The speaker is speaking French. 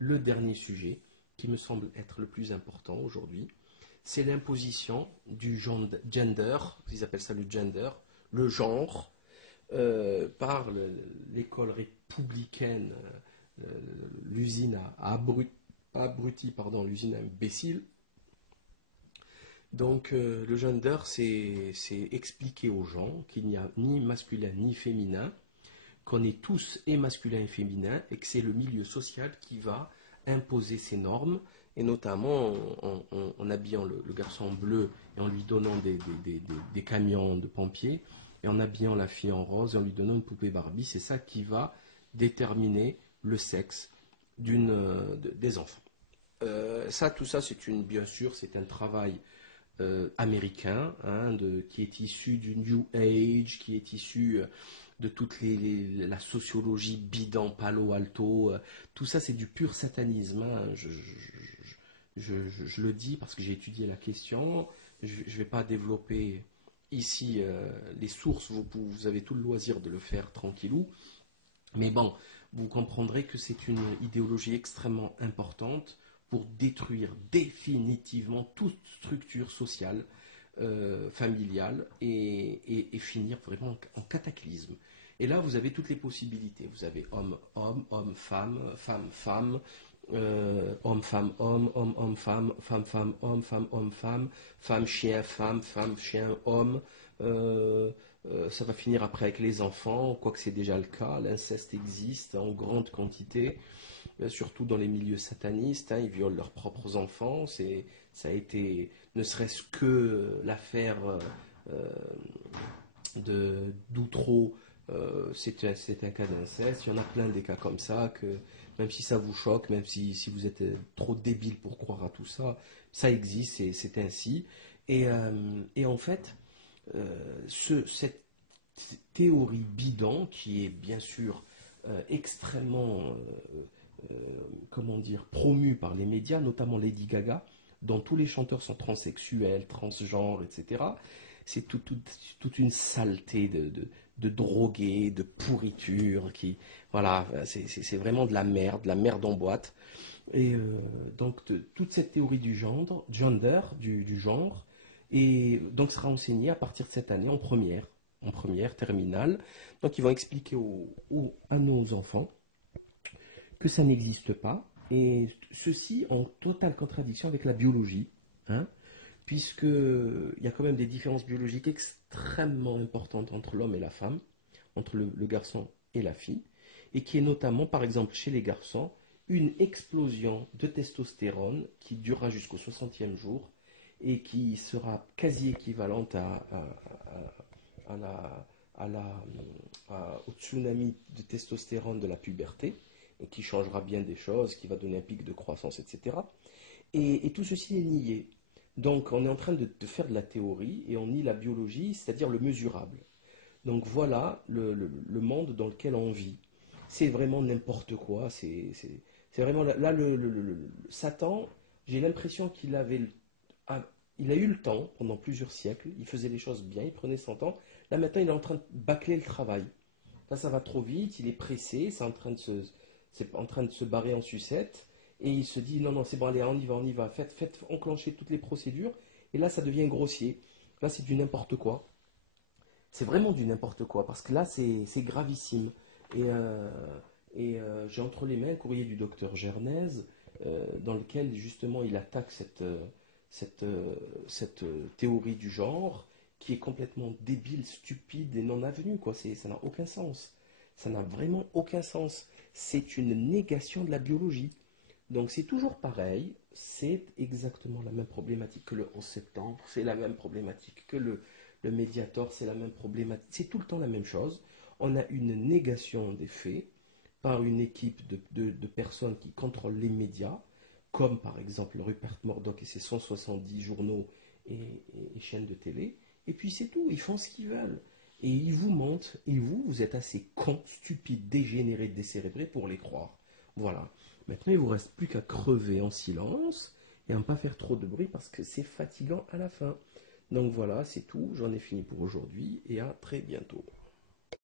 le dernier sujet qui me semble être le plus important aujourd'hui, c'est l'imposition du gender, ils appellent ça le gender, le genre, par l'école républicaine, euh, l'usine abruti, pardon, l'usine à imbécile. Donc le gender, c'est expliquer aux gens qu'il n'y a ni masculin ni féminin, qu'on est tous et masculin et féminin, et que c'est le milieu social qui va imposer ces normes, et notamment en habillant le garçon en bleu et en lui donnant des camions de pompiers, et en habillant la fille en rose et en lui donnant une poupée Barbie, c'est ça qui va déterminer le sexe des enfants. Tout ça, bien sûr, c'est un travail américain, hein, qui est issu du New Age, qui est issu de toute la sociologie bidon, Palo Alto. Tout ça, c'est du pur satanisme, hein. Je le dis parce que j'ai étudié la question. Je ne vais pas développer ici les sources. Vous avez tout le loisir de le faire tranquillou. Mais bon, vous comprendrez que c'est une idéologie extrêmement importante pour détruire définitivement toute structure sociale, familiale, et finir vraiment en cataclysme. Et là, vous avez toutes les possibilités. Vous avez homme, homme, femme, femme, femme, homme, femme, homme, homme, homme, femme, femme, femme, homme, femme, homme, femme, femme, chien, femme, femme, chien, homme. Ça va finir après avec les enfants, quoique c'est déjà le cas. L'inceste existe en grande quantité, surtout dans les milieux satanistes, hein. Ils violent leurs propres enfants. Ça a été, ne serait-ce que l'affaire d'Outreau, c'est un cas d'inceste. Il y en a plein des cas comme ça, que même si ça vous choque, même si vous êtes trop débile pour croire à tout ça, ça existe, c'est ainsi. Et en fait, cette théorie bidon, qui est bien sûr extrêmement, comment dire, promue par les médias, notamment Lady Gaga, dont tous les chanteurs sont transsexuels, transgenres, etc. C'est toute une saleté de drogués, de pourriture, voilà, c'est vraiment de la merde en boîte. Et donc toute cette théorie du gender, du genre, et donc sera enseignée à partir de cette année en première terminale. Donc ils vont expliquer à nos enfants que ça n'existe pas, et ceci en totale contradiction avec la biologie, hein, puisqu'il y a quand même des différences biologiques extrêmement importantes entre l'homme et la femme, entre le garçon et la fille, et qui est notamment, par exemple, chez les garçons, une explosion de testostérone qui durera jusqu'au 60e jour et qui sera quasi équivalente au tsunami de testostérone de la puberté, et qui changera bien des choses, qui va donner un pic de croissance, etc. Et tout ceci est nié. Donc on est en train de faire de la théorie et on nie la biologie, c'est-à-dire le mesurable. Donc voilà le monde dans lequel on vit. C'est vraiment n'importe quoi. C'est vraiment là, Satan, j'ai l'impression il a eu le temps pendant plusieurs siècles, il faisait les choses bien, il prenait son temps. Là maintenant il est en train de bâcler le travail. Là ça va trop vite, il est pressé, c'est en train de se barrer en sucette. Et il se dit non, non, c'est bon, allez, on y va, faites enclencher toutes les procédures. Et là ça devient grossier. Là c'est du n'importe quoi. C'est vraiment du n'importe quoi, parce que là, c'est gravissime. Et j'ai entre les mains un courrier du docteur Gernez, dans lequel justement il attaque cette théorie du genre, qui est complètement débile, stupide et non avenue, quoi. Ça n'a aucun sens. Ça n'a vraiment aucun sens. C'est une négation de la biologie. Donc c'est toujours pareil, c'est exactement la même problématique que le 11 septembre, c'est la même problématique que le Mediator, c'est la même problématique, c'est tout le temps la même chose. On a une négation des faits par une équipe de personnes qui contrôlent les médias, comme par exemple Rupert Murdoch et ses 170 journaux et chaînes de télé, et puis c'est tout, ils font ce qu'ils veulent. Et ils vous mentent, et vous êtes assez cons, stupides, dégénérés, décérébrés pour les croire. Voilà. Maintenant, il ne vous reste plus qu'à crever en silence et à ne pas faire trop de bruit parce que c'est fatigant à la fin. Donc voilà, c'est tout. J'en ai fini pour aujourd'hui et à très bientôt.